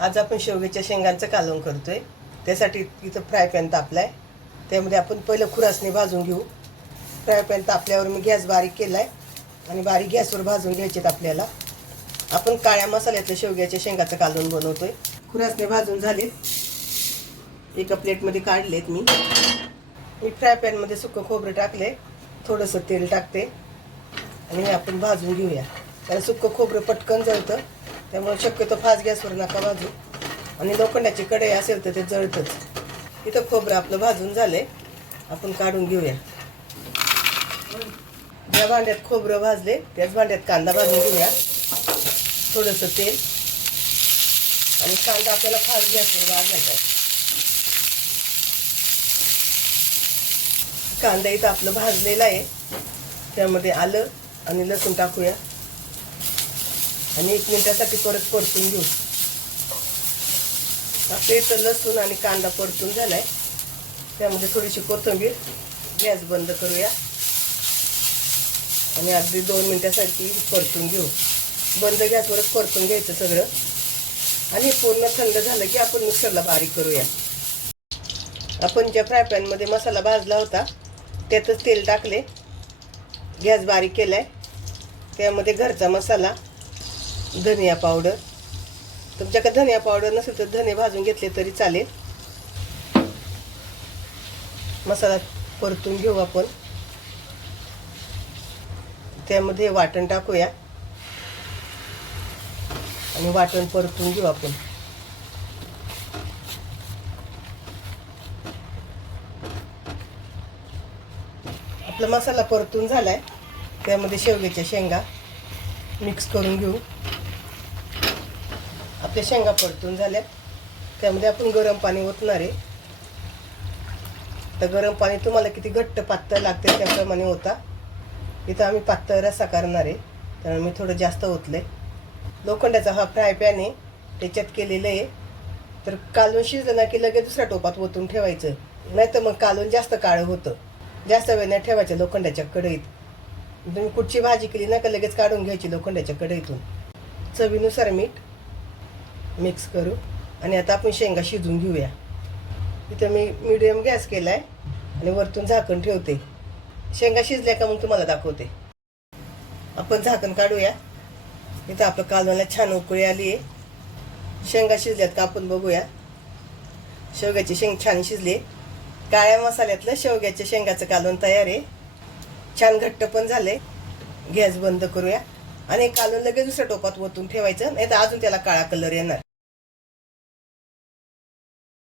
आज आपण शेवग्याच्या शेंगांचं कालवण करतोय। त्यासाठी इथं फ्राय पॅन तापलाय। त्यामध्ये आपण पहिलं खुरासणी भाजून घेऊ। फ्राय पॅन तापल्यावर मी गॅस बारीक केलाय आणि बारीक गॅसवर भाजून घ्यायचे आपल्याला। आपण काळ्या मसाल्यातलं शेवग्याच्या शेंगाचं कालवण बनवतोय। खुरासणी भाजून झालेत, एका प्लेटमध्ये काढलेत मी फ्राय पॅन मध्ये सुकं खोबरं टाकले, थोडंसं तेल टाकते आणि आपण भाजून घेऊया। कारण सुकं खोबरं पटकन जळतं, त्यामुळे शक्यतो फास्ट गॅसवर नका भाजू। आणि लोखंडाची कढई असेल तर ते जळतंच। इथं खोबरं आपलं भाजून झालंय, आपण काढून घेऊया। ज्या भांड्यात खोबरं भाजले त्याच भांड्यात कांदा भाजून घेऊया। थोडंसं तेल आणि कांदा आपल्याला फास्ट गॅसवर भाजायचा आहे। कांदा इथं आपलं भाजलेला आहे, त्यामध्ये आलं आणि लसूण टाकूया आणि 1 मिनिटासाठी परत परतून घेऊ। आपल्या इथं लसूण आणि कांदा परतून झालाय, त्यामध्ये थोडीशी कोथिंबीर, गॅस बंद करूया आणि अगदी 2 मिनिटासाठी परतून घेऊ। बंद गॅसवरच परतून घ्यायचं सगळं आणि पूर्ण थंड झालं की आपण मिक्सरला बारीक करूया। आपण ज्या फ्राय पॅन मध्ये मसाला भाजला होता त्यातच तेल टाकले, गॅस बारीक केलाय, त्यामध्ये घरचा मसाला, धनिया पावडर, तुमच्याकडे धनिया पावडर नसेल तर धने भाजून घेतले तरी चालेल। मसाला परतून घेऊ आपण। त्यामध्ये वाटण टाकूया आणि वाटण परतून घेऊ आपण। आपला मसाला परतून झालाय, त्यामध्ये शेवग्याच्या शेंगा मिक्स करून घेऊ। आपल्या शेंगा परतून झाल्या, त्यामध्ये आपण गरम पाणी ओतणार आहे। तर गरम पाणी तुम्हाला किती घट्ट पातळ लागते त्याप्रमाणे होता। इथं आम्ही पातळ रस्सा करणार आहे, त्यामुळे मी थोडं जास्त ओतले। लोखंडाचा हा फ्राय पॅन आहे, त्याच्यात केलेलं आहे। तर कालवण शिजलं ना की लगेच दुसऱ्या टोपात ओतून ठेवायचं, नाहीतर मग कालवण जास्त काळं होतं। जास्त वेळ नाही ठेवायचं लोखंडाच्या कढईत। तुम्ही कुठची भाजी केली ना का लगेच काढून घ्यायची लोखंडाच्या कढईतून। चवीनुसार मीठ मिक्स करू आणि आता आपण शेंगा शिजून घेऊया। इथं मी मीडियम गॅस केलाय आणि वरतून झाकण ठेवते। शेंगा शिजल्या का मग तुम्हाला दाखवते। आपण झाकण काढूया। इथं आपलं कालवणाला छान उकळी आली आहे। शेंगा शिजल्यात का आपण बघूया। शेवग्याची शेंग छान शिजली। काळ्या मसाल्यातलं शेवग्याच्या शेंगाचं कालवण तयार आहे। छान घट्ट पण झाले। गॅस बंद करूया आणि कालवण लगेच दुसऱ्या टोपात ओतून ठेवायचं, नाही तर अजून त्याला काळा कलर येणार।